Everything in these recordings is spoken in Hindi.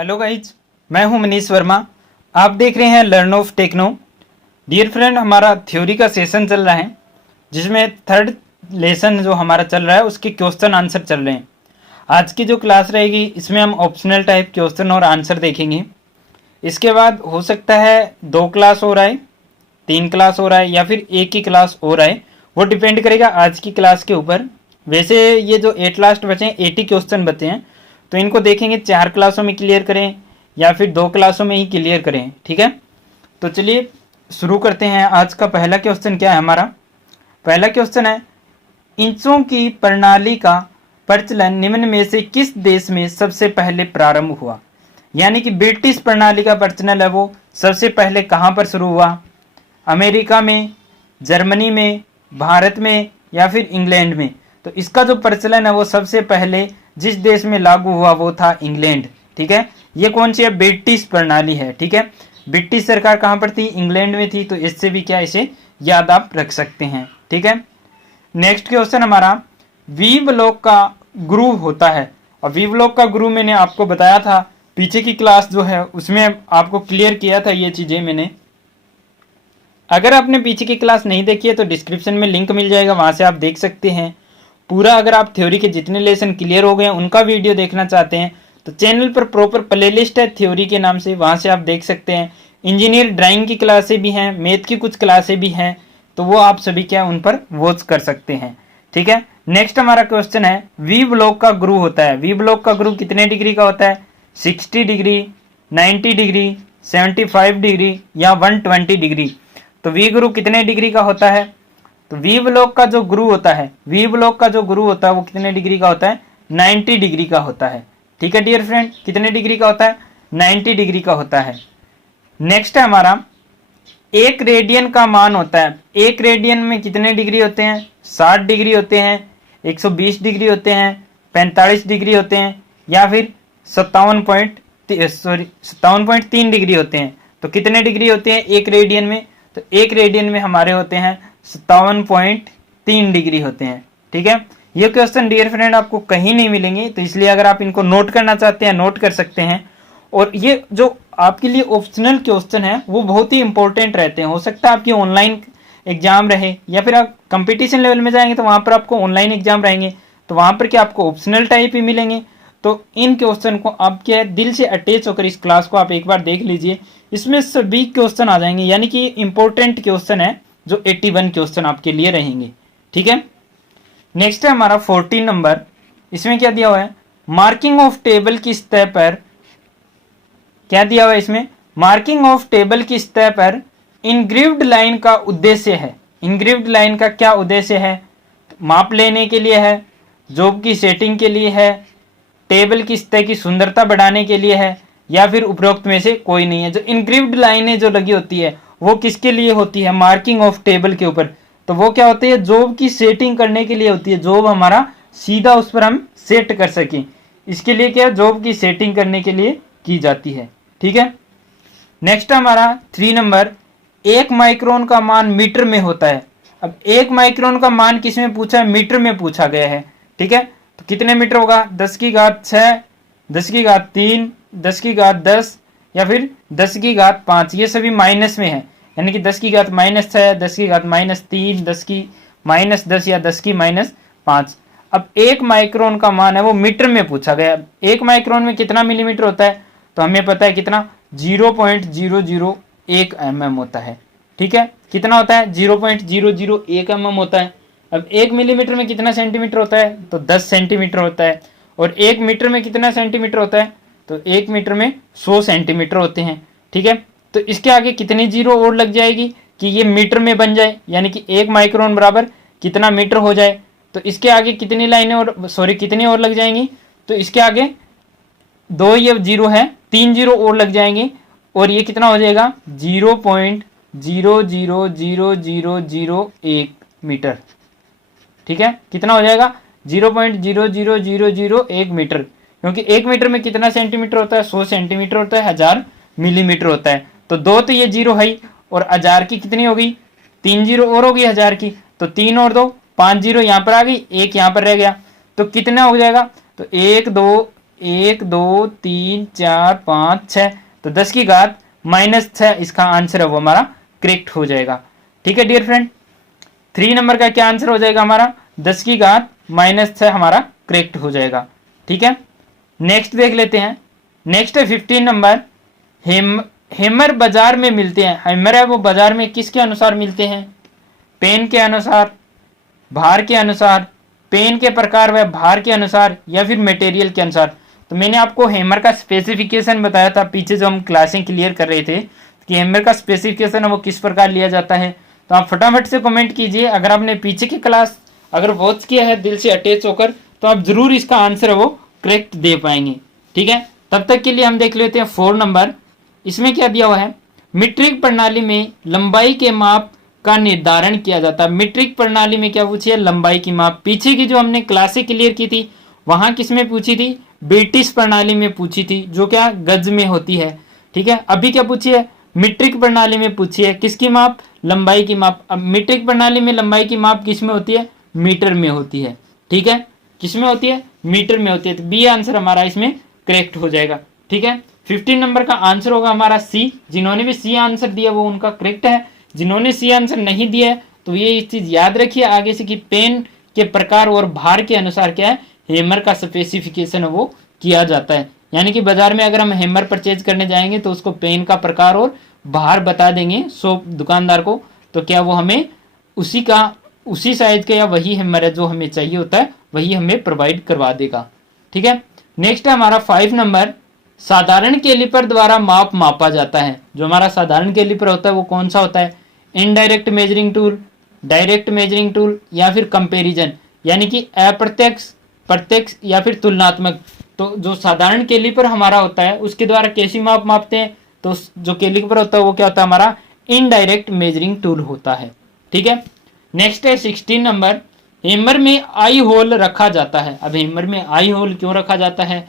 हेलो गाइज, मैं हूं मनीष वर्मा। आप देख रहे हैं Learn of Techno. Dear friend, हमारा थ्योरी का सेशन चल रहा है जिसमें थर्ड लेसन जो हमारा चल रहा है उसके क्वेश्चन आंसर चल रहे हैं। आज की जो क्लास रहेगी इसमें हम ऑप्शनल टाइप क्वेश्चन और आंसर देखेंगे। इसके बाद हो सकता है 2 क्लास हो रहा है, 3 क्लास हो रहा है या फिर एक ही क्लास हो रहा है, वो डिपेंड करेगा आज की क्लास के ऊपर। वैसे ये जो 8 लास्ट बचे हैं, 80 क्वेश्चन बचे हैं, तो इनको देखेंगे 4 क्लासों में क्लियर करें या फिर 2 क्लासों में ही क्लियर करें। ठीक है, तो चलिए शुरू करते हैं। आज का पहला क्वेश्चन क्या है हमारा? पहला क्वेश्चन है, इंचों की प्रणाली का प्रचलन निम्न में से किस देश में सबसे पहले प्रारंभ हुआ? यानी कि ब्रिटिश प्रणाली का प्रचलन है वो सबसे पहले कहाँ पर शुरू हुआ? अमेरिका में, जर्मनी में, भारत में या फिर इंग्लैंड में? तो इसका जो प्रचलन है वो सबसे पहले जिस देश में लागू हुआ वो था इंग्लैंड। ठीक है, ये कौन सी है? ब्रिटिश प्रणाली है। ठीक है, ब्रिटिश सरकार कहाँ पर थी? इंग्लैंड में थी। तो इससे भी क्या इसे याद आप रख सकते हैं। ठीक है, नेक्स्ट क्वेश्चन हमारा, वी ब्लॉक का गुरु होता है। और वी ब्लॉक का गुरु मैंने आपको बताया था पीछे की क्लास जो है उसमें आपको क्लियर किया था ये चीजें मैंने। अगर आपने पीछे की क्लास नहीं देखी है तो डिस्क्रिप्शन में लिंक मिल जाएगा, वहां से आप देख सकते हैं पूरा। अगर आप थ्योरी के जितने लेसन क्लियर हो गए हैं उनका वीडियो देखना चाहते हैं तो चैनल पर प्रॉपर प्लेलिस्ट है थ्योरी के नाम से, वहां से आप देख सकते हैं। इंजीनियर ड्राइंग की क्लासें भी हैं, मैथ की कुछ क्लासें भी हैं, तो वो आप सभी क्या उन पर वॉच कर सकते हैं। ठीक है, नेक्स्ट हमारा क्वेश्चन है, वी ब्लॉक का गुरु होता है। वी ब्लॉक का गुरु कितने डिग्री का होता है? 60 डिग्री, 90 डिग्री, 75 डिग्री या 120 डिग्री? तो वी गुरु कितने डिग्री का होता है? तो वी ब्लॉक का जो गुरु होता है, वी ब्लॉक का जो गुरु होता है वो कितने डिग्री का होता है? 90 डिग्री का होता है। ठीक है डियर फ्रेंड, कितने डिग्री का होता है? 90 डिग्री का होता है। नेक्स्ट है हमारा, एक रेडियन का मान होता है। एक रेडियन में कितने डिग्री होते हैं? 60 डिग्री होते हैं, 120 डिग्री होते हैं, 45 डिग्री होते हैं या फिर 57.3 डिग्री होते हैं। तो कितने डिग्री होते हैं एक रेडियन में? तो एक रेडियन में हमारे होते हैं 57.3 डिग्री होते हैं। ठीक है, ये क्वेश्चन डियर फ्रेंड आपको कहीं नहीं मिलेंगे, तो इसलिए अगर आप इनको नोट करना चाहते हैं नोट कर सकते हैं। और ये जो आपके लिए ऑप्शनल क्वेश्चन है वो बहुत ही इंपॉर्टेंट रहते हैं। हो सकता है आपकी ऑनलाइन एग्जाम रहे या फिर आप कंपटीशन लेवल में जाएंगे तो वहां पर आपको ऑनलाइन एग्जाम रहेंगे, तो वहां पर क्या आपको ऑप्शनल टाइप ही मिलेंगे। तो इन क्वेश्चन को आपके दिल से अटैच होकर इस क्लास को आप एक बार देख लीजिए, इसमें सभी क्वेश्चन आ जाएंगे। यानी कि इंपॉर्टेंट क्वेश्चन है जो 81 क्वेश्चन आपके लिए रहेंगे। ठीक है, नेक्स्ट है हमारा 14 नंबर। इसमें क्या दिया हुआ है? मार्किंग ऑफ टेबल की सतह पर, क्या दिया हुआ है इसमें? मार्किंग ऑफ टेबल की सतह पर इनग्रीव्ड लाइन का उद्देश्य है। इनग्रीव्ड लाइन का क्या उद्देश्य है? माप लेने के लिए है, जॉब की सेटिंग के लिए है, टेबल की सतह की सुंदरता बढ़ाने के लिए है या फिर उपरोक्त में से कोई नहीं है। जो इनग्रीव्ड लाइनें जो लगी होती है वो किसके लिए होती है? मार्किंग ऑफ टेबल के ऊपर। तो वो क्या होती है? जॉब की सेटिंग करने के लिए होती है। जॉब हमारा सीधा उस पर हम सेट कर सकें, इसके लिए क्या जॉब की सेटिंग करने के लिए की जाती है। ठीक है, नेक्स्ट हमारा 3 नंबर, 1 माइक्रोन का मान मीटर में होता है। अब 1 माइक्रोन का मान किस में पूछा है? मीटर में पूछा गया है। ठीक है, तो कितने मीटर होगा? 10 की घात 6, 10 की घात 3, 10 की घात 10 या फिर 10 की घात 5। ये सभी माइनस में है, यानी कि 10 की घात -6, 10 की घात -3, 10 की -10 या 10 की -5। अब 1 माइक्रोन का मान है वो मीटर में पूछा गया। 1 माइक्रोन में कितना मिलीमीटर होता है? तो हमें पता है कितना, 0.001 mm होता है। ठीक है, कितना होता है? 0.001 mm होता है। अब 1 मिलीमीटर में कितना सेंटीमीटर होता है? तो 10 सेंटीमीटर होता है। और 1 मीटर में कितना सेंटीमीटर होता है? तो 1 मीटर में 100 सेंटीमीटर होते हैं। ठीक है, तो इसके आगे कितनी जीरो और लग जाएगी कि ये मीटर में बन जाए, यानी कि 1 माइक्रोन बराबर कितना मीटर हो जाए। तो इसके आगे कितनी लाइनें और कितनी और लग जाएंगी? तो इसके आगे 2 ये जीरो है, 3 जीरो और लग जाएंगे और ये कितना हो जाएगा? 0.00001 मीटर। ठीक है, कितना हो जाएगा? 0.00001 मीटर, क्योंकि 1 मीटर में कितना सेंटीमीटर होता है? 100 सेंटीमीटर होता है, 1000 मिलीमीटर होता है। तो 2 तो ये जीरो है और 1000 की कितनी हो गई? 3 जीरो और होगी 1000 की, तो 3 और 2 5 जीरो यहाँ पर आ गई, 1 यहाँ पर रह गया, तो कितना हो जाएगा? तो 1 2 1 2 3 4 5 6, तो 10 की घात -6 इसका आंसर है वो हमारा करेक्ट हो जाएगा। ठीक है डियर फ्रेंड, 3 नंबर का क्या आंसर हो जाएगा हमारा, 10 की घात -6 हमारा करेक्ट हो जाएगा। ठीक है, नेक्स्ट देख लेते हैं। नेक्स्ट है 15 नंबर, हैमर बाजार में मिलते हैं। हैमर है वो बाजार में किसके अनुसार मिलते हैं, पेन के अनुसार, भार के अनुसार, पेन के प्रकार व भार के अनुसार, या फिर मटेरियल के अनुसार। तो मैंने आपको हैमर का स्पेसिफिकेशन बताया था पीछे जो हम क्लासें क्लियर कर रहे थे कि हैमर का स्पेसिफिकेशन है वो किस प्रकार लिया जाता है। तो आप फटाफट से कमेंट कीजिए, अगर आपने पीछे की क्लास अगर वॉच किया है दिल से अटैच होकर, तो आप जरूर इसका आंसर है वो करेक्ट दे पाएंगे। ठीक है, तब तक के लिए हम देख लेते हैं 4 नंबर। इसमें क्या दिया हुआ है, मीट्रिक प्रणाली में लंबाई के माप का निर्धारण किया जाता है। मीट्रिक प्रणाली में क्या पूछी है, लंबाई की माप। पीछे की जो हमने क्लासें क्लियर की थी वहां किस में पूछी थी, ब्रिटिश प्रणाली में पूछी थी, जो क्या गज में होती है। ठीक है, अभी क्या पूछी है, मीट्रिक प्रणाली में पूछी है, किसकी माप, लंबाई की माप। अब मीट्रिक प्रणाली में लंबाई की माप किस में होती है, मीटर में होती है। ठीक है, किस में होती है, मीटर में होती है। तो बी आंसर हमारा इसमें करेक्ट हो जाएगा। ठीक है, 15 नंबर का आंसर होगा हमारा सी। जिन्होंने भी सी आंसर दिया वो उनका करेक्ट है, जिन्होंने सी आंसर नहीं दिया है तो ये इस चीज याद रखिए आगे से कि पेन के प्रकार और भार के अनुसार क्या है, हैमर का स्पेसिफिकेशन वो किया जाता है। यानी कि बाजार में अगर हम हैमर परचेज करने जाएंगे तो उसको पेन का प्रकार और भार बता देंगे शॉप दुकानदार को, तो क्या वो हमें उसी साइज का या वही हैमर है जो हमें चाहिए होता है वही हमें प्रोवाइड करवा देगा। ठीक है, नेक्स्ट है हमारा 5 नंबर, साधारण कैलिपर द्वारा माप मापा जाता है। जो हमारा साधारण कैलिपर होता है वो कौन सा होता है, indirect measuring tool, direct measuring tool, या फिर कंपैरिजन, यानी कि अप्रत्यक्ष, प्रत्यक्ष या फिर तुलनात्मक। तो जो साधारण कैलिपर हमारा होता है उसके द्वारा कैसी माप मापते हैं, तो जो कैलिपर होता है वो क्या होता है हमारा, इनडायरेक्ट मेजरिंग टूल होता है। ठीक है, नेक्स्ट है 16 नंबर, हैमर में आई होल रखा जाता है। अब हैमर में आई होल क्यों रखा जाता है,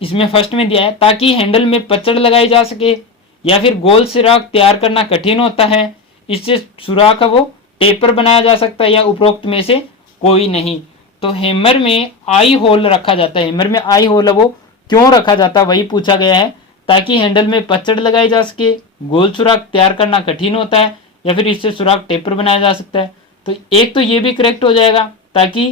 इसमें फर्स्ट में दिया है ताकि हैंडल में पचड़ लगाई जा सके, या फिर गोल सुराख तैयार करना कठिन होता है, इससे सुराख वो टेपर बनाया जा सकता है, या उपरोक्त में से कोई नहीं। तो हैमर में आई होल रखा जाता है। हैमर में आई होल वो क्यों रखा जाता है वही पूछा गया है, ताकि हैंडल में पचड़ लगाई जा सके, गोल सुराख तैयार करना कठिन होता है, या फिर इससे सुराख टेपर बनाया जा सकता है। तो एक तो ये भी करेक्ट हो जाएगा, ताकि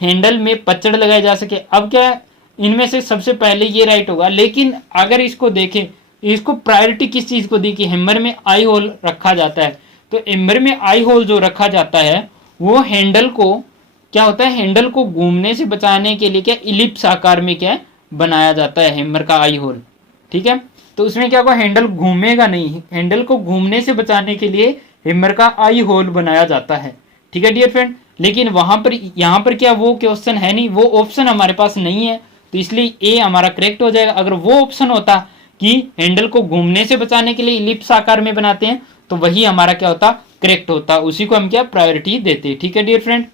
हैंडल में पचड़ लगाई जा सके। अब क्या है, इनमें से सबसे पहले ये राइट होगा, लेकिन अगर इसको देखें, इसको प्रायोरिटी किस चीज को दी कि हैमर में आई होल रखा जाता है। तो हैमर में आई होल जो रखा जाता है वो हैंडल को क्या होता है, हैंडल को घूमने से बचाने के लिए क्या इलिप्स आकार में क्या बनाया जाता है हैमर का आई होल। ठीक है, तो उसमें क्या होगा, हैंडल घूमेगा नहीं, हैंडल को घूमने से बचाने के लिए हैमर का आई होल बनाया जाता है। ठीक है डियर फ्रेंड, लेकिन वहां पर यहाँ पर क्या वो क्वेश्चन है नहीं, वो ऑप्शन हमारे पास नहीं है, तो इसलिए ए हमारा करेक्ट हो जाएगा। अगर वो ऑप्शन होता कि हैंडल को घूमने से बचाने के लिए इलिप्स आकार में बनाते हैं तो वही हमारा क्या होता, करेक्ट होता, उसी को हम क्या प्रायोरिटी देते। ठीक है डियर फ्रेंड,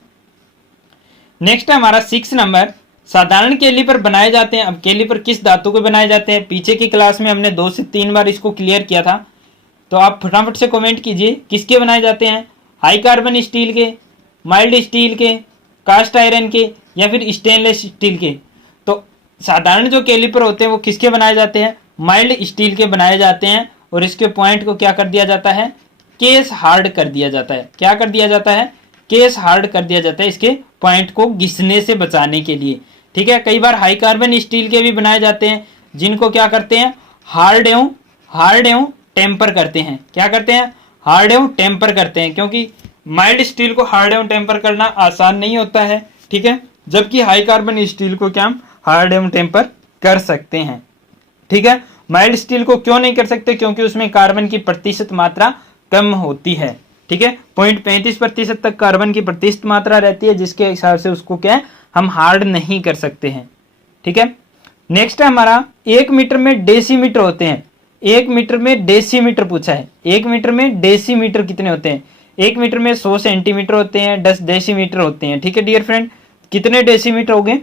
नेक्स्ट है हमारा 6 नंबर, साधारण कैलिपर बनाए जाते हैं। अब कैलिपर किस धातु के बनाए जाते हैं, पीछे की क्लास में हमने 2 से 3 बार इसको क्लियर किया था, तो आप फटाफट से कमेंट कीजिए किसके बनाए जाते हैं, हाई कार्बन स्टील के, माइल्ड स्टील के, कास्ट आयरन के, या फिर स्टेनलेस स्टील के। तो साधारण जो कैलिपर होते हैं वो किसके बनाए जाते हैं, माइल्ड स्टील के बनाए जाते हैं, और इसके पॉइंट को क्या कर दिया जाता है, केस हार्ड कर दिया जाता है। क्या कर दिया जाता है, केस हार्ड कर दिया जाता है, इसके पॉइंट को घिसने से बचाने के लिए। ठीक है, कई बार हाई कार्बन स्टील के भी बनाए जाते हैं, जिनको क्या करते हैं, हार्ड एवं टेम्पर करते हैं। क्या करते हैं, हार्ड एवं टेम्पर करते हैं, क्योंकि माइल्ड स्टील को हार्ड एवं टेम्पर करना आसान नहीं होता है। ठीक है, जबकि हाई कार्बन स्टील को क्या हम हार्ड एवं टेम्पर कर सकते हैं। ठीक है, माइल्ड स्टील को क्यों नहीं कर सकते, क्योंकि उसमें कार्बन की प्रतिशत मात्रा कम होती है। ठीक है, 0.35% तक कार्बन की प्रतिशत मात्रा रहती है, जिसके हिसाब से उसको क्या है हम हार्ड नहीं कर सकते हैं। ठीक है, नेक्स्ट है हमारा 1 मीटर में डेसीमीटर होते हैं। 1 मीटर में डेसीमीटर पूछा है, 1 मीटर में डेसीमीटर कितने होते हैं, 1 मीटर में 100 सेंटीमीटर होते हैं, 10 डेसीमीटर होते हैं। ठीक है डियर फ्रेंड, कितने डेसीमीटर होंगे,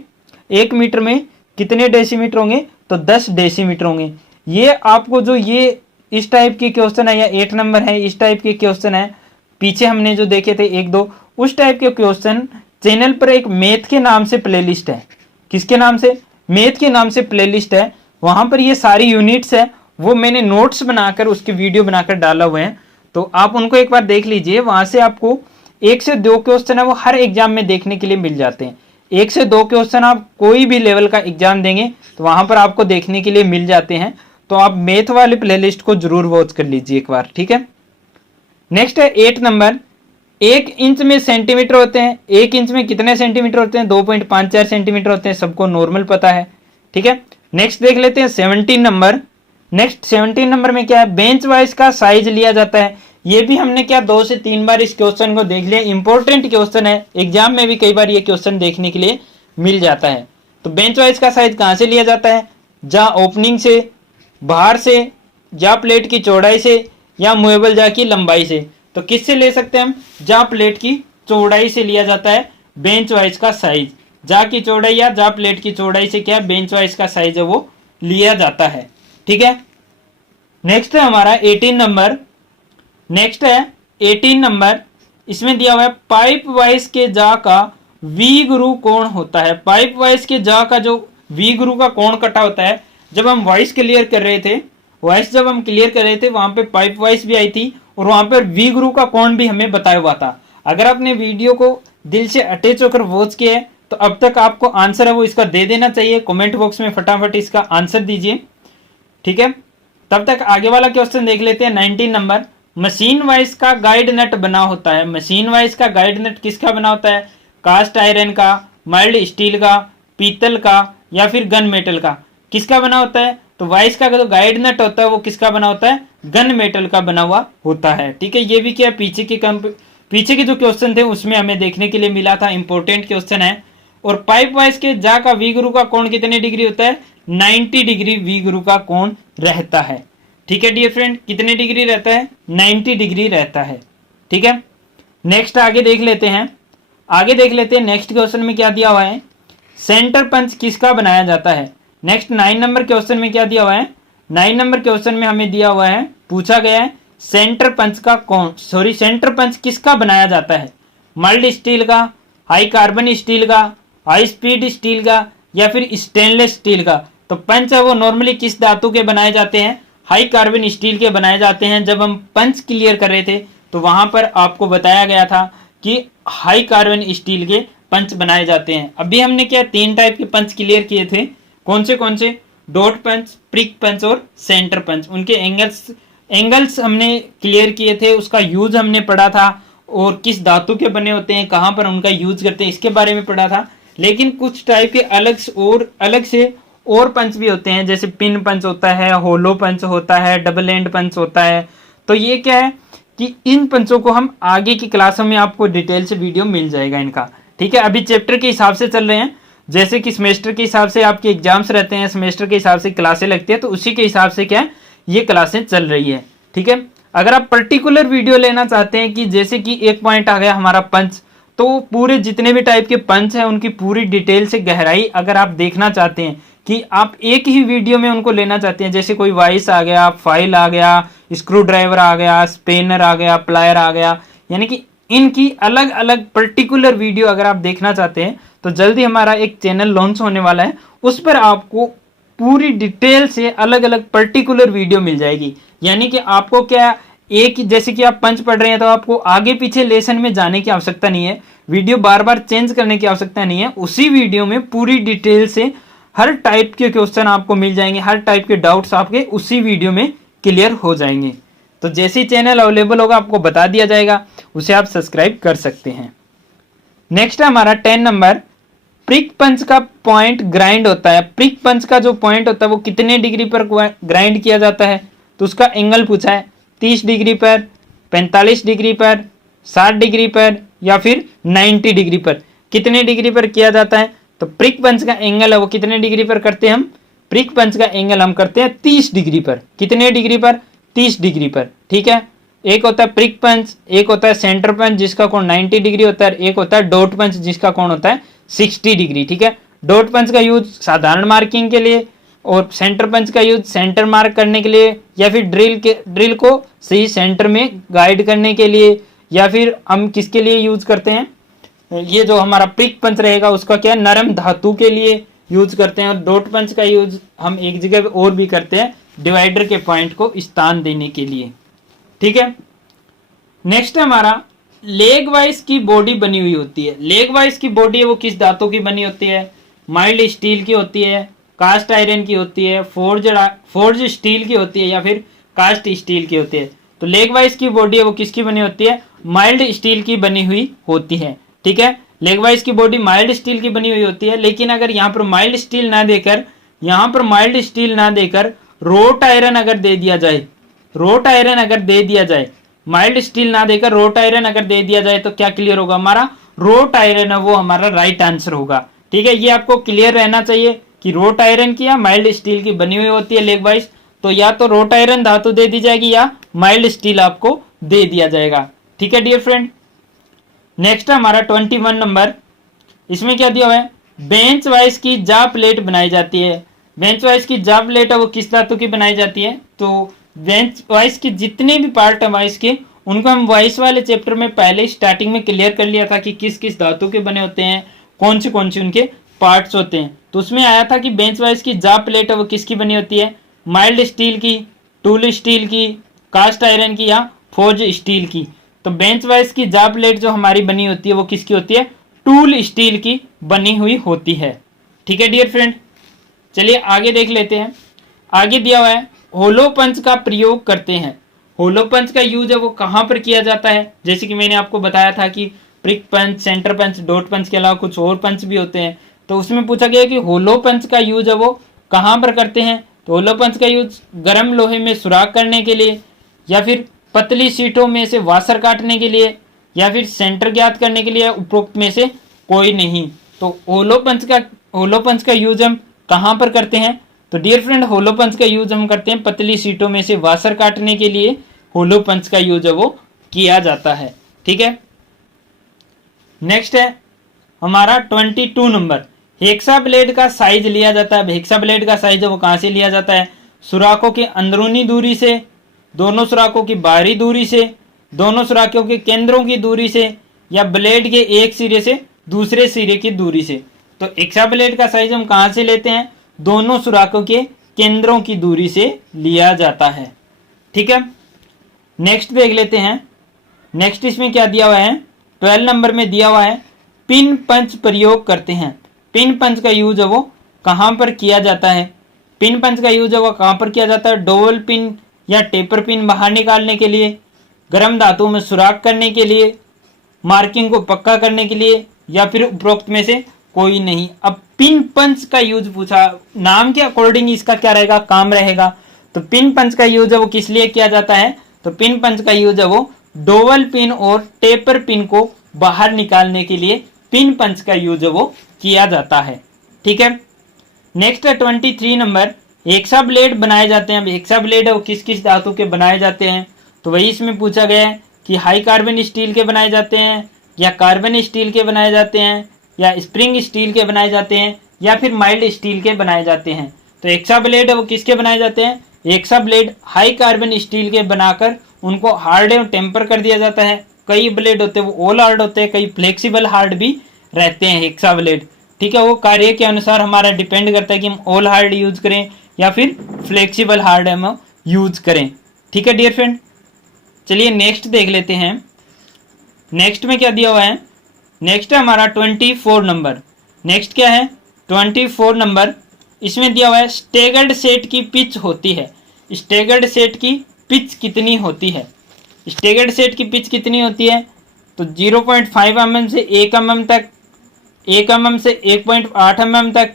1 मीटर में कितने डेसीमीटर होंगे, तो 10 डेसीमीटर होंगे। ये आपको जो ये इस टाइप के क्वेश्चन है या 8 नंबर है, इस टाइप के क्वेश्चन है, पीछे हमने जो देखे थे 1-2, उस टाइप के क्वेश्चन चैनल पर एक मैथ के नाम से प्लेलिस्ट है। किसके नाम से, मैथ के नाम से प्लेलिस्ट है, वहां पर ये सारी यूनिट्स है, वो मैंने नोट्स बनाकर उसके वीडियो बनाकर डाला हुए हैं, तो आप उनको एक बार देख लीजिए। वहां से आपको 1 से 2 क्वेश्चन है वो हर एग्जाम में देखने के लिए मिल जाते हैं। 1 से 2 क्वेश्चन आप कोई भी लेवल का एग्जाम देंगे तो वहां पर आपको देखने के लिए मिल जाते हैं, तो आप मैथ वाले प्लेलिस्ट को जरूर वॉच कर लीजिए एक बार, ठीक है। नेक्स्ट है 8 नंबर, 1 इंच में सेंटीमीटर होते हैं। 1 इंच में कितने सेंटीमीटर होते हैं? 2.54 सेंटीमीटर होते हैं, सबको नॉर्मल पता है, ठीक है। नेक्स्ट देख लेते हैं 17 नंबर। नेक्स्ट 17 नंबर में क्या है? बेंच वाइज का साइज लिया जाता है। ये भी हमने क्या 2 से 3 बार इस क्वेश्चन को देख लिया, इंपॉर्टेंट क्वेश्चन है, एग्जाम में भी कई बार ये क्वेश्चन देखने के लिए मिल जाता है। तो बेंच वाइज का साइज कहां से लिया जाता है? जा ओपनिंग से, बाहर से, जा प्लेट की चौड़ाई से, या मूवेबल जा की लंबाई से। तो किससे ले सकते हैं हम? जा प्लेट की चौड़ाई से लिया जाता है बेंच वाइज का साइज। जा की चौड़ाई या जा प्लेट की चौड़ाई से क्या बेंच वाइज का साइज है वो लिया जाता है, ठीक है। नेक्स्ट है हमारा 18 नंबर। नेक्स्ट है 18 नंबर, इसमें दिया हुआ है पाइप वाइज के जा का वी गुरु कोण होता है। पाइप वाइज के जा का जो वी गुरु का कोण कटा होता है, जब हम वॉइस क्लियर कर रहे थे, वॉइस जब हम क्लियर कर रहे थे वहां पे पाइप वाइज भी आई थी और वहां पर वी गुरु का कोण भी हमें बताया हुआ था। अगर आपने वीडियो को दिल से अटैच होकर वॉच किया है तो अब तक आपको आंसर है वो इसका दे देना चाहिए। कमेंट बॉक्स में फटाफट इसका आंसर दीजिए, ठीक है। तब तक आगे वाला क्वेश्चन देख लेते हैं 19 नंबर। मशीन वाइज का गाइड नट बना होता है। मशीन वाइज का गाइड नट किसका बना होता है? कास्ट आयरन का, माइल्ड स्टील का, पीतल का, या फिर गन मेटल का। किसका बना होता है? तो वाइस का जो गाइड नट होता है वो किसका बना होता है? गन मेटल का बना हुआ होता है, ठीक है। ये भी क्या पीछे के जो क्वेश्चन थे उसमें हमें देखने के लिए मिला था, इंपॉर्टेंट क्वेश्चन है। और पाइप वाइज के जा का वी गुरु का कोण कितने डिग्री होता है? 90 डिग्री वी गुरु का कोण रहता है, ठीक है डियर फ्रेंड। कितने डिग्री रहता है? 90 डिग्री रहता है, ठीक है। नेक्स्ट आगे देख लेते हैं। नेक्स्ट क्वेश्चन में क्या दिया हुआ है? सेंटर पंच किसका बनाया जाता है? नेक्स्ट 9 नंबर क्वेश्चन में क्या दिया हुआ है? 9 नंबर क्वेश्चन में हमें दिया हुआ है, पूछा गया है सेंटर पंच किसका बनाया जाता है? माइल्ड स्टील का, हाई कार्बन स्टील का, हाई स्पीड स्टील का, या फिर स्टेनलेस स्टील का। तो पंच है वो नॉर्मली किस धातु के बनाए जाते हैं? हाई कार्बन स्टील के बनाए जाते हैं। जब हम पंच क्लियर कर रहे थे तो वहां पर आपको बताया गया था कि हाई कार्बन स्टील के पंच बनाए जाते हैं। अभी हमने क्या 3 टाइप के पंच क्लियर किए थे, कौन से? डॉट पंच, प्रिक पंच और सेंटर पंच। उनके एंगल्स हमने क्लियर किए थे, उसका यूज हमने पढ़ा था, और किस धातु के बने होते हैं, कहां पर उनका यूज करते हैं, इसके बारे में पढ़ा था। लेकिन कुछ टाइप के अलग से और पंच भी होते हैं, जैसे पिन पंच होता है, होलो पंच होता है, डबल एंड पंच होता है। तो ये क्या है कि इन पंचों को हम आगे की क्लासों में आपको डिटेल से वीडियो मिल जाएगा इनका, ठीक है। अभी चैप्टर के हिसाब से चल रहे हैं, जैसे कि सेमेस्टर के हिसाब से आपके एग्जाम्स रहते हैं, सेमेस्टर के हिसाब से क्लासें लगती है, तो उसी के हिसाब से क्या है ये क्लासें चल रही है, ठीक है। अगर आप पर्टिकुलर वीडियो लेना चाहते हैं कि जैसे कि एक पॉइंट आ गया हमारा पंच, तो पूरे जितने भी टाइप के पंच हैं उनकी पूरी डिटेल से गहराई अगर आप देखना चाहते हैं कि आप एक ही वीडियो में उनको लेना चाहते हैं, जैसे कोई वाइस आ गया, फाइल आ गया, स्क्रू ड्राइवर आ गया, स्पेनर आ गया, प्लायर आ गया, यानी कि इनकी अलग अलग पर्टिकुलर वीडियो अगर आप देखना चाहते हैं तो जल्दी हमारा एक चैनल लॉन्च होने वाला है, उस पर आपको पूरी डिटेल से अलग अलग पर्टिकुलर वीडियो मिल जाएगी। यानी कि आपको क्या एक जैसे कि आप पंच पढ़ रहे हैं तो आपको आगे पीछे लेसन में जाने की आवश्यकता नहीं है, वीडियो बार बार चेंज करने की आवश्यकता नहीं है। उसी वीडियो में पूरी डिटेल से हर टाइप के क्वेश्चन आपको मिल जाएंगे, हर टाइप के डाउट्स आपके उसी वीडियो में क्लियर हो जाएंगे। तो जैसे ही चैनल अवेलेबल होगा आपको बता दिया जाएगा, उसे आप सब्सक्राइब कर सकते हैं। नेक्स्ट है हमारा 10 नंबर, प्रिक पंच का पॉइंट ग्राइंड होता है। प्रिक पंच का जो पॉइंट होता है वो कितने डिग्री पर ग्राइंड किया जाता है? तो उसका एंगल पूछा है, 30 डिग्री पर, 45 डिग्री पर, 60 डिग्री पर, या फिर 90 डिग्री पर। कितने डिग्री पर किया जाता है? तो प्रिक पंच का एंगल है वो कितने डिग्री पर करते हैं हम? प्रिक पंच का एंगल हम करते हैं 30 डिग्री पर। कितने डिग्री पर? 30 डिग्री पर, ठीक है। एक होता है प्रिक पंच, एक होता है सेंटर पंच जिसका कोण 90 डिग्री होता है, एक होता है डॉट पंच जिसका कोण होता है 60 डिग्री, ठीक है। डॉट पंच का यूज साधारण मार्किंग के लिए और सेंटर पंच का यूज सेंटर मार्क करने के लिए, या फिर ड्रिल को सही सेंटर में गाइड करने के लिए, या फिर हम किसके लिए यूज करते हैं? ये जो हमारा प्रिक पंच रहेगा उसका क्या है, नरम धातु के लिए, यूज करते हैं, और डॉट पंच का यूज हम एक जगह पे और भी करते हैं डिवाइडर के पॉइंट को स्थान देने के लिए। ठीक है, नेक्स्ट हमारा लेग वाइज की बॉडी बनी हुई होती है। लेग वाइज की बॉडी है वो किस धातु की बनी होती है? माइल्ड स्टील की होती है, कास्ट आयरन की होती है, फोर्ज स्टील की होती है, या फिर कास्ट स्टील की होती है। तो लेग वाइज की बॉडी है वो किसकी बनी होती है? माइल्ड स्टील की बनी हुई होती है। ठीक है, लेग वाइज की बॉडी माइल्ड स्टील की बनी हुई होती है, लेकिन अगर यहाँ पर माइल्ड स्टील ना देकर रोट आयरन अगर दे दिया जाए, रोट आयरन अगर दे दिया जाए, माइल्ड स्टील ना देकर रोट आयरन अगर दे दिया जाए तो क्या क्लियर होगा? हमारा रोट आयरन है वो हमारा राइट आंसर होगा। ठीक है, ये आपको क्लियर रहना चाहिए कि रोट आयरन की या माइल्ड स्टील की बनी हुई होती है लेग वाइज, तो या तो रोट आयरन धातु दे दी जाएगी या माइल्ड स्टील आपको दे दिया जाएगा। ठीक है डियर फ्रेंड, नेक्स्ट हमारा 21 नंबर, इसमें क्या दिया हुआ है? बेंच वाइज की जा प्लेट बनाई जाती है। बेंच वाइज की जा प्लेट है वो किस धातु की बनाई जाती है? तो बेंच वाइज के जितने भी पार्ट है वाइज के, उनको हम वाइज वाले चैप्टर में पहले स्टार्टिंग में क्लियर कर लिया था कि किस किस धातु के बने होते हैं, कौन से उनके पार्ट्स होते हैं। तो उसमें आया था कि बेंच वाइज की जा प्लेट है वो किसकी बनी होती है? माइल्ड स्टील की, टूल स्टील की, कास्ट आयरन की या फोर्ज स्टील की। तो बेंच वाइज की जा प्लेट जो हमारी बनी होती है वो किसकी होती है? टूल स्टील की बनी हुई होती है। ठीक है डियर फ्रेंड, चलिए आगे देख लेते हैं। आगे दिया हुआ है होलो पंच का प्रयोग करते हैं। होलो पंच का यूज है वो कहाँ पर किया जाता है? जैसे कि मैंने आपको बताया था कि प्रिक पंच, सेंटर पंच, डॉट पंच के अलावा कुछ और पंच भी होते हैं। तो उसमें पूछा गया कि होलो पंच का यूज है वो कहाँ पर करते हैं? तो होलो पंच का यूज गर्म लोहे में सुराख करने के लिए, या फिर पतली सीटों में से वासर काटने के लिए, या फिर सेंटर ज्ञात करने के लिए, उपरोक्त में से कोई नहीं। तो होलो पंच का यूज हम कहाँ पर करते हैं? तो डियर फ्रेंड, होलो पंच का यूज हम करते हैं पतली सीटों में से वासर काटने के लिए। होलो पंच का यूज है वो किया जाता है। ठीक है, नेक्स्ट है हमारा 22 नंबर, हेक्सा ब्लेड का साइज लिया जाता है। हेक्सा ब्लेड का साइज है वो कहाँ से लिया जाता है? सुराखों की अंदरूनी दूरी से, दोनों सुराखों की बाहरी दूरी से, दोनों सुराखों के केंद्रों की दूरी से, या ब्लेड के एक सिरे से दूसरे सिरे की दूरी से। तो हेक्सा ब्लेड का साइज हम कहाँ से लेते हैं? दोनों सुराखों के केंद्रों की दूरी से लिया जाता है। ठीक है, नेक्स्ट देख लेते हैं। नेक्स्ट इसमें क्या दिया हुआ है? 12 नंबर में दिया हुआ है पिन पंच प्रयोग करते हैं। पिन पंच का यूज है वो कहाँ पर किया जाता है? पिन पंच का यूज है वो कहाँ पर किया जाता है? डोवल पिन या टेपर पिन बाहर निकालने के लिए, गर्म धातु में सुराख करने के लिए, मार्किंग को पक्का करने के लिए, या फिर उपरोक्त में से कोई नहीं। अब पिन पंच का यूज पूछा, नाम के अकॉर्डिंग इसका क्या रहेगा? काम रहेगा। तो पिन पंच का यूज है वो किस लिए किया जाता है? तो पिन पंच का यूज है वो डोवल पिन और टेपर पिन को बाहर निकालने के लिए पिन पंच का यूज है वो किया जाता है। ठीक है, नेक्स्ट है 23 नंबर, हेक्सा ब्लेड बनाए जाते हैं। अब हेक्सा ब्लेड है वो किस किस धातु के बनाए जाते हैं? तो वही इसमें पूछा गया है कि हाई कार्बन स्टील के बनाए जाते हैं, या कार्बन स्टील के बनाए जाते हैं, या स्प्रिंग स्टील के बनाए जाते हैं, या फिर माइल्ड स्टील के बनाए जाते हैं। तो हेक्सा ब्लेड है वो किसके बनाए जाते हैं? Hexa blade high carbon steel के बनाकर उनको हार्ड एवं टेम्पर कर दिया जाता है। कई ब्लेड होते हैं वो ऑल हार्ड होते हैं, कई फ्लेक्सिबल हार्ड भी रहते हैं हेक्सा ब्लेड। ठीक है, वो कार्य के अनुसार हमारा डिपेंड करता है कि हम ऑल हार्ड यूज करें या फिर फ्लेक्सिबल हार्ड हम यूज करें। ठीक है डियर फ्रेंड, चलिए नेक्स्ट देख लेते हैं। नेक्स्ट में क्या दिया हुआ है? नेक्स्ट है हमारा 24 नंबर। नेक्स्ट क्या है? 24 नंबर, इसमें दिया हुआ है स्टेगर्ड सेट की पिच होती है। स्टेगर्ड सेट की पिच कितनी होती है? स्टेगर्ड सेट की पिच कितनी होती है? तो 0.5 mm से 1 mm तक, 1 mm से 1.8 mm तक,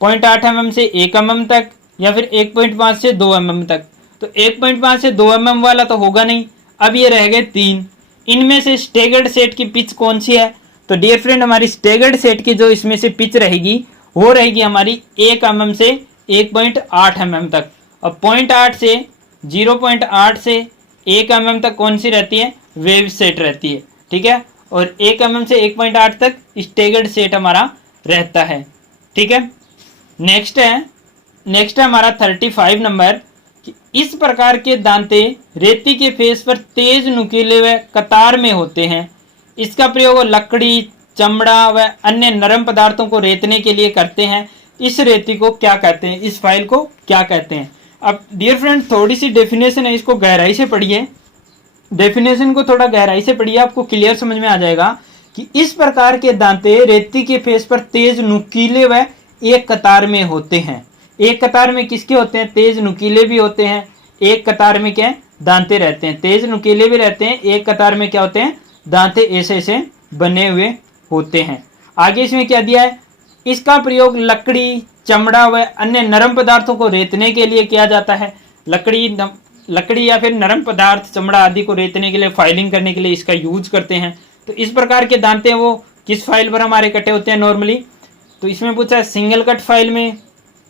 0.8 mm से 1 mm तक, या फिर 1.5 से 2 mm तक। तो 1.5 से 2 mm वाला तो होगा नहीं। अब ये रह गए 3, इनमें से स्टेगर्ड सेट की पिच कौन सी है? तो डियर फ्रेंड, हमारी स्टेगर्ड सेट की जो इसमें से पिच रहेगी वो रहेगी हमारी 1 mm से 1.8 mm तक। और 0.8 से 0.8 से 1 mm तक कौन सी रहती है? वेव सेट रहती है। ठीक है, और 1 mm से 1.8 तक स्टेगर्ड सेट हमारा रहता है। ठीक है, नेक्स्ट है हमारा 35 नंबर, इस प्रकार के दांते रेती के फेस पर तेज नुकीले व कतार में होते हैं। इसका प्रयोग लकड़ी, चमड़ा व अन्य नरम पदार्थों को रेतने के लिए करते हैं। इस रेती को क्या कहते हैं, इस फाइल को क्या कहते हैं। अब डियर फ्रेंड थोड़ी सी डेफिनेशन है, इसको गहराई से पढ़िए, डेफिनेशन को थोड़ा गहराई से पढ़िए, आपको क्लियर समझ में आ जाएगा कि इस प्रकार के दांते रेती के फेस पर तेज नुकीले व एक कतार में होते हैं। एक कतार में किसके होते हैं, तेज नुकीले भी होते हैं, एक कतार में क्या दांते रहते हैं, तेज नुकीले भी रहते हैं, एक कतार में क्या होते हैं, दांते ऐसे ऐसे बने हुए होते हैं। आगे इसमें क्या दिया है, इसका प्रयोग लकड़ी, चमड़ा व अन्य नरम पदार्थों को रेतने के लिए किया जाता है। लकड़ी या फिर नरम पदार्थ, चमड़ा आदि को रेतने के लिए, फाइलिंग करने के लिए इसका यूज करते हैं। तो इस प्रकार के दांते हैं वो किस फाइल पर हमारे कटे होते हैं नॉर्मली, तो इसमें पूछा है सिंगल कट फाइल में,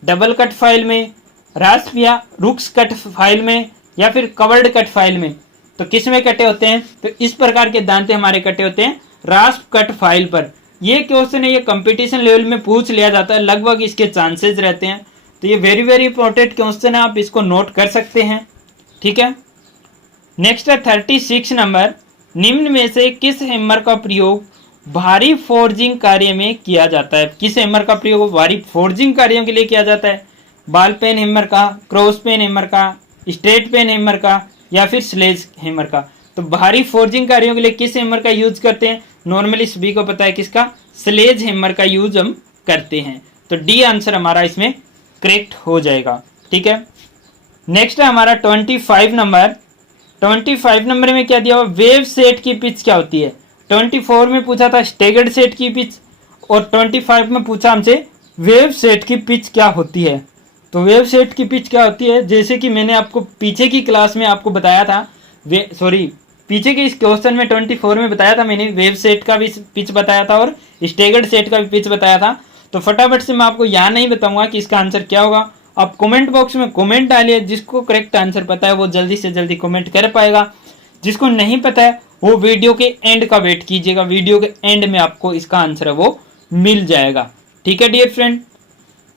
डबल कट फाइल में, रास्प या रुक्स कट फाइल में, या फिर कवर्ड कट फाइल में। तो किस में कटे होते हैं, तो इस प्रकार के दांते हमारे कटे होते हैं रास्प कट फाइल पर। ये क्वेश्चन है, ये कंपटीशन लेवल में पूछ लिया जाता है, लगभग इसके चांसेस रहते हैं। तो ये वेरी वेरी इंपॉर्टेंट क्वेश्चन है, आप इसको नोट कर सकते हैं, ठीक है। नेक्स्ट है 36 नंबर, निम्न में से किस हैमर का प्रयोग भारी फोर्जिंग कार्य में किया जाता है। किस हैमर का प्रयोग भारी फोर्जिंग कार्यों के लिए किया जाता है, बॉल पेन हैमर का, क्रॉस पेन हैमर का, स्ट्रेट पेन हैमर का, या फिर स्लेज हैमर का। तो भारी फोर्जिंग कार्यों के लिए किस हैमर का यूज करते हैं, नॉर्मली सभी को पता है किसका, स्लेज हैमर का यूज हम करते हैं। तो डी आंसर हमारा इसमें करेक्ट हो जाएगा, ठीक है। नेक्स्ट है हमारा 25 नंबर। 25 नंबर में क्या दिया हुआ, वेव सेट की पिच क्या होती है। 24 में पूछा था स्टेगर्ड सेट की पिच, और 25 में पूछा हमसे वेव सेट की पिच क्या होती है। तो वेव सेट की पिच क्या होती है, जैसे कि मैंने आपको पीछे की क्लास में आपको बताया था, पीछे के इस क्वेश्चन में 24 में बताया था मैंने, वेव सेट का भी पिच बताया था और स्टेगर्ड सेट का भी पिच बताया था। तो फटाफट से मैं आपको यहाँ नहीं बताऊंगा कि इसका आंसर क्या होगा, आप कमेंट बॉक्स में कमेंट डालिए, जिसको करेक्ट आंसर पता है वो जल्दी से जल्दी कमेंट कर पाएगा, जिसको नहीं पता है वो वीडियो के एंड का वेट कीजिएगा, वीडियो के एंड में आपको इसका आंसर है वो मिल जाएगा, ठीक है डियर फ्रेंड।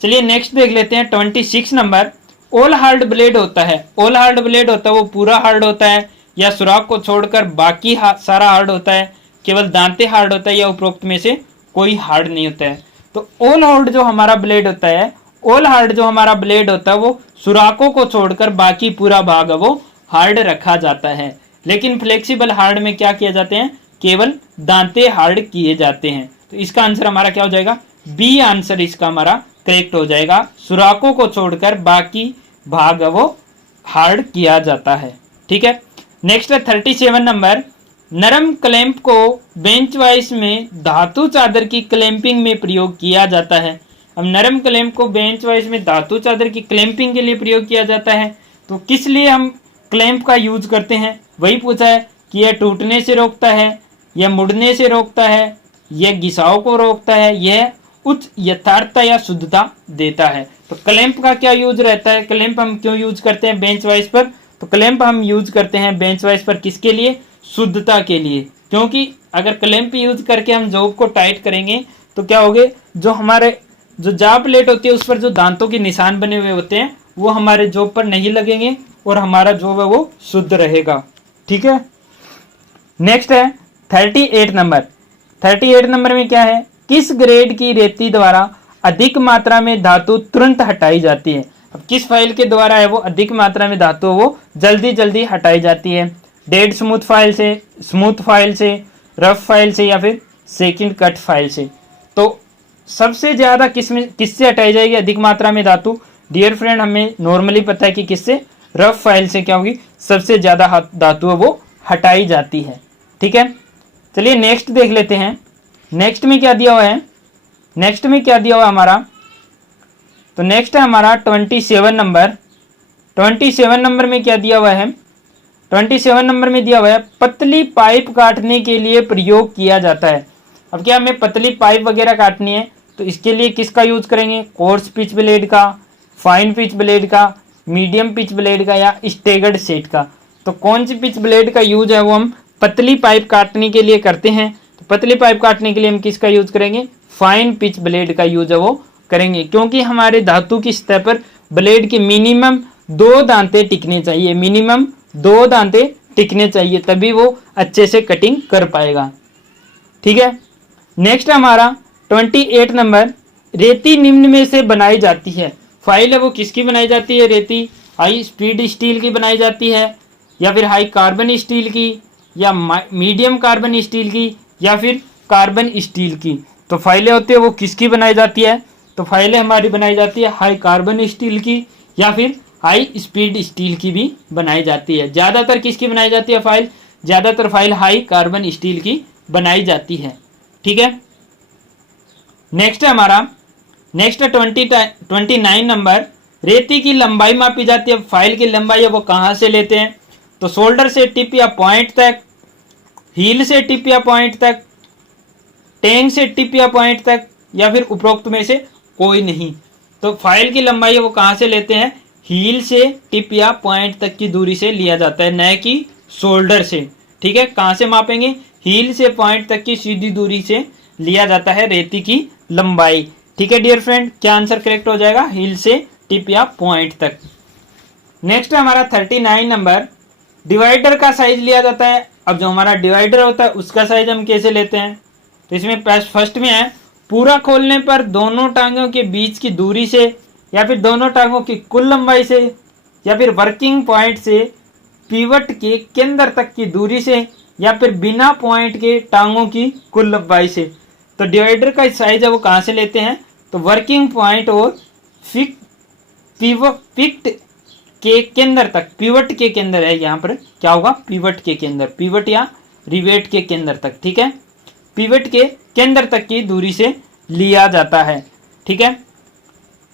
चलिए नेक्स्ट देख लेते हैं 26 नंबर। ऑल हार्ड ब्लेड होता है, ऑल हार्ड ब्लेड होता है वो पूरा हार्ड होता है, या सुराख को छोड़कर बाकी सारा हार्ड होता है, केवल दांते हार्ड होता है, या उपरोक्त में से कोई हार्ड नहीं होता है। तो ऑल हार्ड जो हमारा ब्लेड होता है, ऑल हार्ड जो हमारा ब्लेड होता है वो सुराखों को छोड़कर बाकी पूरा भाग वो हार्ड रखा जाता है। लेकिन फ्लेक्सिबल हार्ड में क्या किए जाते हैं, केवल दांते हार्ड किए जाते हैं। तो इसका आंसर हमारा क्या हो जाएगा, बी आंसर इसका हमारा करेक्ट हो जाएगा, सुराखों को छोड़कर बाकी भाग वो हार्ड किया जाता है, ठीक है। नेक्स्ट है 37 नंबर। नरम क्लैंप को बेंच वाइस में धातु चादर की क्लैंपिंग में प्रयोग किया जाता है। अब नरम क्लैंप को बेंच वाइस में धातु चादर की क्लैंपिंग के लिए प्रयोग किया जाता है। तो किस लिए हम क्लैंप का यूज करते हैं, वही पूछा है कि यह टूटने से रोकता है, यह मुड़ने से रोकता है, यह घिसाव को रोकता है, यह उच्च यथार्थता या शुद्धता देता है। तो क्लैंप का क्या यूज रहता है, क्लैंप हम क्यों यूज करते हैं बेंच वाइस पर, तो क्लैंप हम यूज करते हैं बेंच वाइस पर किसके लिए, शुद्धता के लिए। क्योंकि अगर क्लैंप यूज करके हम जॉब को टाइट करेंगे तो क्या होगे, जो हमारे जो जा प्लेट होती है उस पर जो दांतों के निशान बने हुए होते हैं वो हमारे जॉब पर नहीं लगेंगे और हमारा जॉब है वो शुद्ध रहेगा, ठीक है। नेक्स्ट है 38 नंबर। 38 नंबर में क्या है, किस ग्रेड की रेती द्वारा अधिक मात्रा में धातु तुरंत हटाई जाती है। अब किस फाइल के द्वारा है वो अधिक मात्रा में धातु वो जल्दी जल्दी हटाई जाती है, डेड स्मूथ फाइल से, स्मूथ फाइल से, रफ फाइल से, या फिर सेकंड कट फाइल से। तो सबसे ज्यादा किससे हटाई जाएगी अधिक मात्रा में धातु, डियर फ्रेंड हमें नॉर्मली पता है कि किससे, रफ फाइल से क्या होगी, सबसे ज्यादा धातु वो हटाई जाती है, ठीक है। चलिए नेक्स्ट देख लेते हैं, नेक्स्ट में क्या दिया हुआ है, नेक्स्ट में क्या दिया हुआ हमारा, तो नेक्स्ट है हमारा 27 नंबर। 27 नंबर में क्या दिया हुआ है, 27 नंबर में दिया हुआ है पतली पाइप काटने के लिए प्रयोग किया जाता है। अब क्या हमें पतली पाइप वगैरह काटनी है तो इसके लिए किसका यूज करेंगे, कोर्स पिच ब्लेड का, फाइन पिच ब्लेड का, मीडियम पिच ब्लेड का, या स्टेगर्ड सेट का। तो कौन सी पिच ब्लेड का यूज है वो हम पतली पाइप काटने के लिए करते हैं। तो पतली पाइप काटने के लिए हम किसका यूज करेंगे, फाइन पिच ब्लेड का यूज है वो करेंगे, क्योंकि हमारे धातु की सतह पर ब्लेड के मिनिमम 2 दांते टिकने चाहिए, मिनिमम 2 दांते टिकने चाहिए, तभी वो अच्छे से कटिंग कर पाएगा, ठीक है। नेक्स्ट हमारा 28 नंबर। रेती निम्न में से बनाई जाती है। फाइल है वो किसकी बनाई जाती है? रेती हाई स्पीड स्टील की बनाई जाती है, या फिर हाई कार्बन स्टील की, या मीडियम कार्बन स्टील की, या फिर कार्बन स्टील की। तो फाइलें होती है वो किसकी बनाई जाती है? तो फाइलें हमारी बनाई जाती है हाई कार्बन स्टील की, या फिर हाई स्पीड स्टील की भी बनाई जाती है। ज़्यादातर किसकी बनाई जाती है फाइल? ज़्यादातर फाइल हाई कार्बन स्टील की बनाई जाती है। ठीक है, नेक्स्ट है हमारा, नेक्स्ट 29 नंबर, रेती की लंबाई मापी जाती है। फाइल की लंबाई है वो कहाँ से लेते हैं? तो शोल्डर से टिप या पॉइंट तक, हील से टिप या पॉइंट तक, टैंक से टिप या पॉइंट तक, या फिर उपरोक्त में से कोई नहीं। तो फाइल की लंबाई है वो कहाँ से लेते हैं? हील से टिप या पॉइंट तक की दूरी से लिया जाता है, न कि शोल्डर से। ठीक है, कहाँ से मापेंगे? हील से पॉइंट तक की सीधी दूरी से लिया जाता है रेती की लंबाई। ठीक है डियर फ्रेंड, क्या आंसर करेक्ट हो जाएगा? हील से टिप या पॉइंट तक। नेक्स्ट है हमारा 39 नंबर, डिवाइडर का साइज लिया जाता है। अब जो हमारा डिवाइडर होता है उसका साइज हम कैसे लेते हैं? तो इसमें फर्स्ट में है, पूरा खोलने पर दोनों टांगों के बीच की दूरी से, या फिर दोनों टांगों की कुल लंबाई से, या फिर वर्किंग पॉइंट से पिवट के केंद्र तक की दूरी से, या फिर बिना पॉइंट के टांगों की कुल लंबाई से। तो डिवाइडर का साइज है वो कहाँ से लेते हैं? तो वर्किंग पॉइंट और पिवट के केंद्र तक, पिवट के केंद्र है यहाँ पर, क्या होगा? पिवट के केंद्र, पिवट या रिवेट के केंद्र तक। ठीक है, पिवट के केंद्र तक की दूरी से लिया जाता है। ठीक है,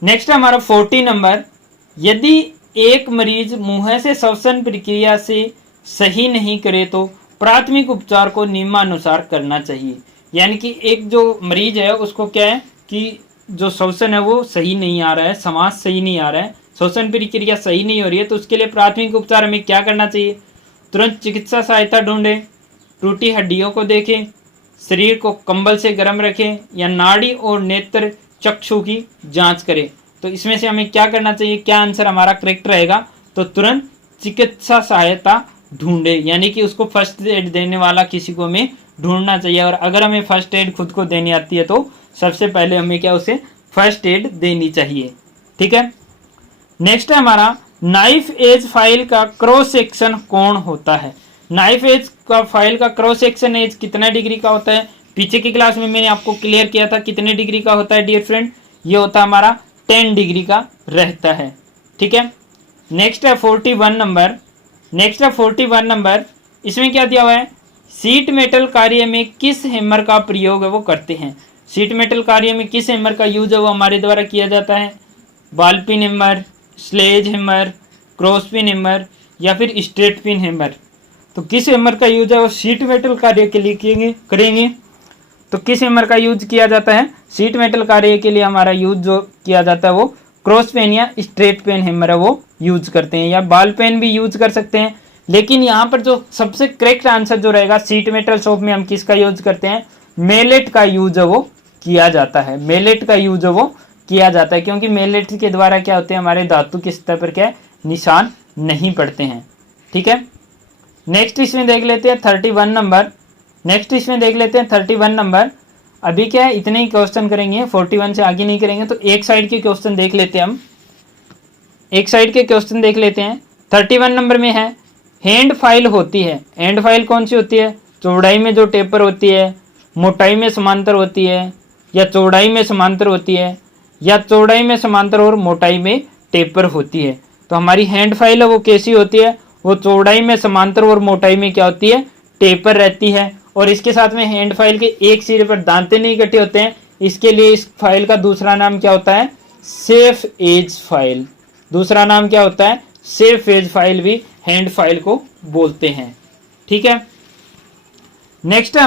नेक्स्ट है हमारा 40 नंबर, यदि एक मरीज मुंह से श्वसन प्रक्रिया से सही नहीं करे तो प्राथमिक उपचार को नियमानुसार करना चाहिए। यानी कि एक जो मरीज है उसको क्या है कि जो श्वसन है वो सही नहीं आ रहा है, समास सही नहीं आ रहा है, श्वसन प्रक्रिया सही नहीं हो रही है, तो उसके लिए प्राथमिक उपचार हमें क्या करना चाहिए? तुरंत चिकित्सा सहायता ढूंढें, टूटी हड्डियों को देखें, शरीर को कंबल से गर्म रखें, या नाड़ी और नेत्र चक्षु की जांच करें। तो इसमें से हमें क्या करना चाहिए? क्या आंसर हमारा करेक्ट रहेगा? तो तुरंत चिकित्सा सहायता ढूंढे, यानी कि उसको फर्स्ट एड देने वाला किसी को हमें ढूंढना चाहिए। और अगर हमें फर्स्ट एड खुद को देनी आती है तो सबसे पहले हमें क्या उसे फर्स्ट एड देनी चाहिए। ठीक है, नेक्स्ट है हमारा, नाइफ एज फाइल का क्रॉस सेक्शन कोण होता है। नाइफ एज का फाइल का क्रॉस सेक्शन एज कितना डिग्री का होता है? पीछे की क्लास में मैंने आपको क्लियर किया था कितने डिग्री का होता है डियर फ्रेंड, ये होता है हमारा 10 डिग्री का रहता है। ठीक है, नेक्स्ट है 41 नंबर, नेक्स्ट है 41 नंबर, इसमें क्या दिया हुआ है? सीट मेटल कार्य में किस हैमर का प्रयोग है वो करते हैं। सीट मेटल कार्य में किस हैमर का यूज है वो हमारे द्वारा किया जाता है? Ball peen hammer, sledge hammer, cross peen hammer, या फिर स्ट्रेट पिन हैमर। तो किस हैमर का यूज है वो सीट मेटल कार्य के लिए करेंगे। तो किस हैमर का यूज किया जाता है? सीट मेटल कार्य के लिए हमारा यूज जो किया जाता है वो क्रॉस पेन या स्ट्रेट पेन हैमर है वो यूज करते हैं, या बॉल पेन भी यूज कर सकते हैं। लेकिन यहाँ पर जो सबसे करेक्ट आंसर जो रहेगा, सीट मेटल शॉप में हम किसका यूज करते हैं? मेलेट का यूज है वो किया जाता है, मेलेट का यूज है वो किया जाता है, क्योंकि मेलेट के द्वारा क्या होते हैं? हमारे धातु के स्तर पर क्या है? निशान नहीं पड़ते हैं। ठीक है, नेक्स्ट इसमें देख लेते हैं 31 नंबर, नेक्स्ट इसमें देख लेते हैं 31 नंबर। अभी क्या है, इतने ही क्वेश्चन करेंगे, 41 से आगे नहीं करेंगे। तो एक साइड के क्वेश्चन देख लेते हैं हम, एक साइड के क्वेश्चन देख लेते हैं। 31 नंबर में है, हैंड फाइल होती है। हैंड फाइल कौन सी होती है? चौड़ाई में जो टेपर होती है, मोटाई में समांतर होती है, या चौड़ाई में समांतर होती है, या चौड़ाई में समांतर और मोटाई में टेपर होती है। तो हमारी हैंड फाइल है वो कैसी होती है? वो चौड़ाई में समांतर और मोटाई में क्या होती है? टेपर रहती है। और इसके साथ में हैंड फाइल के एक सिरे पर दांते नहीं कटे होते हैं, इसके लिए इस फाइल का दूसरा नाम क्या होता है? Safe edge file. दूसरा नाम क्या होता है? सेफ एज फाइल भी हैंड फाइल को बोलते हैं। ठीक है, नेक्स्ट है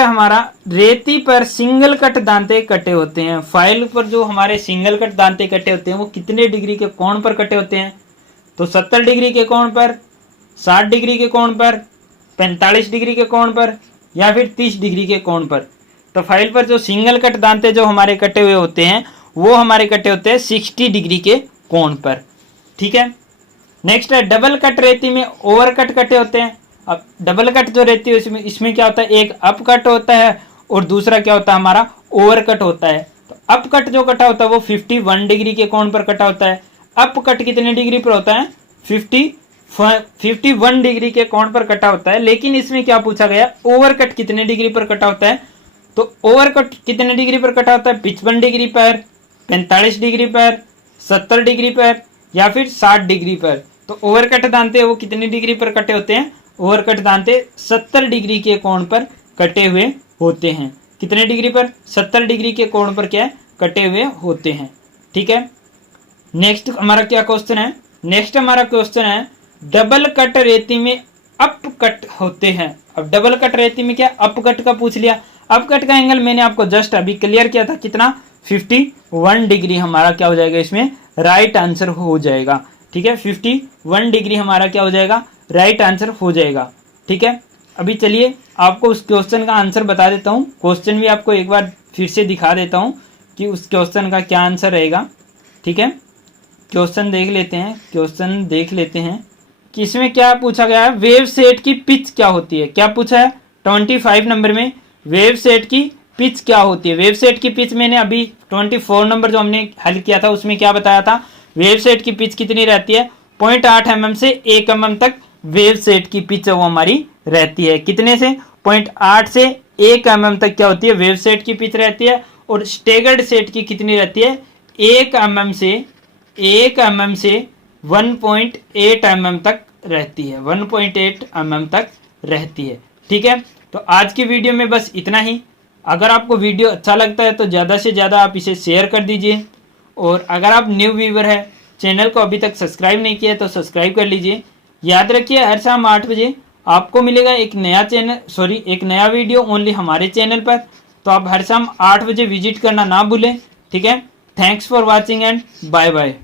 हमारा रेती पर सिंगल कट दांते कटे होते हैं। फाइल पर जो हमारे सिंगल कट दांते कटे होते हैं वो कितने डिग्री के कोण पर कटे होते हैं? तो 70 डिग्री के कोण पर, 60 डिग्री के कोण पर, 45 डिग्री के कोण पर, या फिर 30 डिग्री के कोण पर। तो फाइल पर जो सिंगल कट दांते जो हमारे कटे हुए होते हैं वो हमारे कटे होते हैं 60 डिग्री के कोण पर। ठीक है, नेक्स्ट है डबल कट रेती में ओवर कट कटे होते हैं। अब डबल कट जो रहती है इसमें क्या होता है? एक अप कट होता है और दूसरा क्या होता है? हमारा ओवर कट होता है। तो अप कट जो कटा होता है वो 51 डिग्री के कोण पर कटा होता है। अप कट कितने डिग्री पर होता है? 51 डिग्री के कोण पर कटा होता है। लेकिन इसमें क्या पूछा गया, ओवर कट कितने डिग्री पर कटा होता है? तो ओवर कट कितने डिग्री पर कटा होता है? 55 डिग्री पर, 45 डिग्री पर, 70 डिग्री पर या फिर 60 डिग्री पर। तो ओवर कट जानते हैं वो कितने डिग्री पर कटे होते हैं? ओवर कट जानते 70 डिग्री के कोण पर कटे हुए होते हैं। कितने डिग्री पर? 70 डिग्री के कोण पर क्या है? कटे हुए होते हैं। ठीक है, नेक्स्ट हमारा क्या क्वेश्चन है? नेक्स्ट हमारा क्वेश्चन है डबल कट रेती में अप कट होते हैं। अब डबल कट रेती में क्या अप कट का पूछ लिया। अप कट का एंगल मैंने आपको जस्ट अभी क्लियर किया था, कितना? 51 डिग्री हमारा क्या हो जाएगा इसमें? राइट आंसर हो जाएगा। ठीक है, 51 डिग्री हमारा क्या हो जाएगा? राइट आंसर हो जाएगा। ठीक है, अभी चलिए आपको उस क्वेश्चन का आंसर बता देता हूँ। क्वेश्चन भी आपको एक बार फिर से दिखा देता हूँ कि उस क्वेश्चन का क्या आंसर रहेगा। ठीक है, क्वेश्चन देख लेते हैं। क्वेश्चन देख लेते हैं कि इसमें क्या पूछा गया है, वेव सेट की पिच क्या होती है। क्या पूछा है 25 नंबर में, वेव सेट की पिच क्या होती है। वेव सेट की पिच मैंने अभी 24 नंबर जो हमने हल किया था उसमें क्या बताया था, वेव सेट की पिच कितनी रहती है? 0.8 mm से 1 mm तक वेव सेट की पिच वो हमारी रहती है। कितने से? 0.8 से 1 mm तक क्या होती है? वेव सेट की पिच रहती है। और स्टेगर्ड सेट की कितनी रहती है? 1 mm से 1.8 mm तक रहती है। 1.8 mm तक रहती है। ठीक है, तो आज की वीडियो में बस इतना ही। अगर आपको वीडियो अच्छा लगता है तो ज़्यादा से ज़्यादा आप इसे शेयर कर दीजिए। और अगर आप न्यू व्यूवर है, चैनल को अभी तक सब्सक्राइब नहीं किया है तो सब्सक्राइब कर लीजिए। याद रखिए हर शाम 8 बजे आपको मिलेगा एक नया वीडियो ओनली हमारे चैनल पर। तो आप हर शाम 8 बजे विजिट करना ना भूलें। ठीक है, thanks for watching and bye bye.